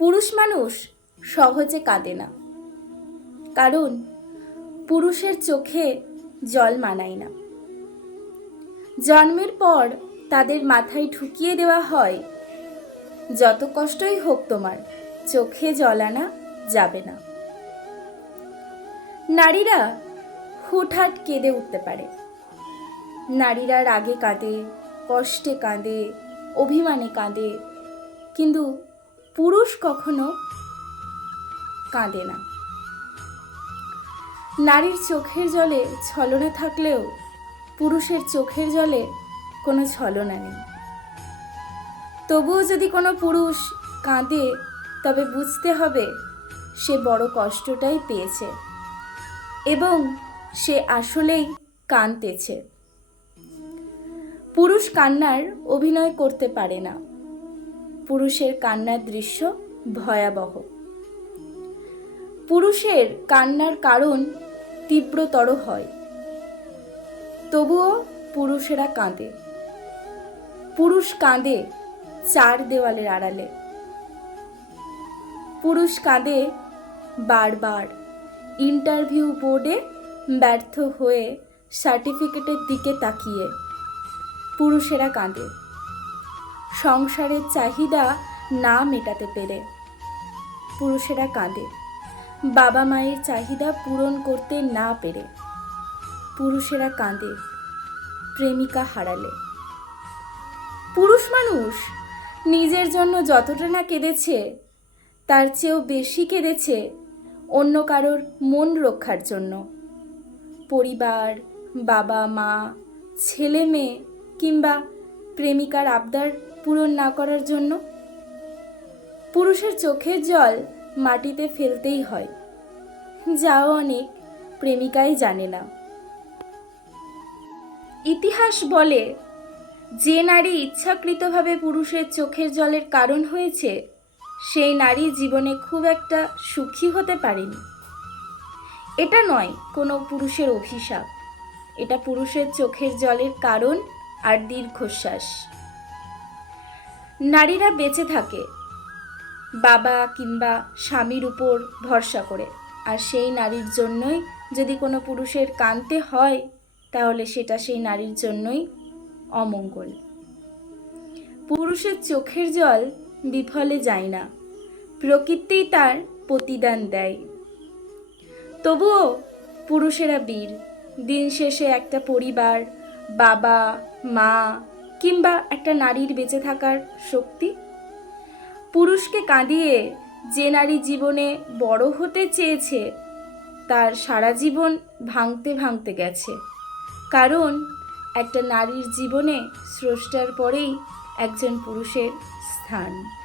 পুরুষ মানুষ সহজে কাঁদে না। কারণ পুরুষের চোখে জল মানায় না। জন্মের পর তাদের মাথায় ঢুকিয়ে দেওয়া হয়, যত কষ্টই হোক তোমার, চোখে জল আনা যাবে না। নারীরা হুটহাট কেঁদে উঠতে পারে। নারীরা রাগে কাঁদে, কষ্টে কাঁদে, অভিমানে কাঁদে, কিন্তু পুরুষ কখনো কাঁদে না। নারীর চোখের জলে ছলনা থাকলেও পুরুষের চোখের জলে কোনো ছলনা নেই। তবুও যদি কোনো পুরুষ কাঁদে, তবে বুঝতে হবে সে বড় কষ্টটাই পেয়েছে এবং সে আসলেই কাঁদতেছে। পুরুষ কান্নার অভিনয় করতে পারে না। পুরুষের কান্নার দৃশ্য ভয়াবহ। পুরুষের কান্নার কারণ তীব্রতর হয়। তবুও পুরুষেরা কাঁদে। পুরুষ কাঁদে চার দেওয়ালের আড়ালে। পুরুষ কাঁদে বারবার। ইন্টারভিউ বোর্ডে ব্যর্থ হয়ে সার্টিফিকেটের দিকে তাকিয়ে পুরুষেরা কাঁদে। সংসারের চাহিদা না মেটাতে পেরে। পুরুষেরা কাঁদে। বাবা মায়ের চাহিদা পূরণ করতে না পেরে। পুরুষেরা কাঁদে। প্রেমিকা হারালে। পুরুষ মানুষ নিজের জন্য যতটা না কেঁদেছে, তার চেয়েও বেশি কেঁদেছে অন্য কারোর মন রক্ষার জন্য। পরিবার বাবা মা ছেলে মেয়ে কিংবা প্রেমিকার আবদার পূরণ না করার জন্য? পুরুষের চোখের জল মাটিতে ফেলতেই হয়। যাও অনেক, প্রেমিকাই জানে না। ইতিহাস বলে, যে নারী ইচ্ছাকৃতভাবে পুরুষের চোখের জলের কারণ হয়েছে, সেই নারী জীবনে খুব একটা সুখী হতে পারেনি। এটা নয় কোনো পুরুষের অভিশাপ। এটা পুরুষের চোখের জলের কারণ আর দীর্ঘশ্বাস। নারীরা বেঁচে থাকে। বাবা কিংবা স্বামীর উপর ভরসা করে। আর সেই নারীর জন্যই যদি কোনো পুরুষের কানতে হয়, তাহলে সেটা সেই নারীর জন্যই অমঙ্গল। পুরুষের চোখের জল বিফলে যায় না। প্রকৃতিই তার প্রতিদান দেয়। তবুও পুরুষেরা বীর। দিন শেষে একটা পরিবার, বাবা, মা কিংবা একটা নারীর বেঁচে থাকার শক্তি? পুরুষকে কাঁদিয়ে যে নারী জীবনে বড় হতে চেয়েছে, তার সারা জীবন ভাঙতে ভাঙতে গেছে। কারণ একটা নারীর জীবনে স্রষ্টার পরেই একজন পুরুষের স্থান।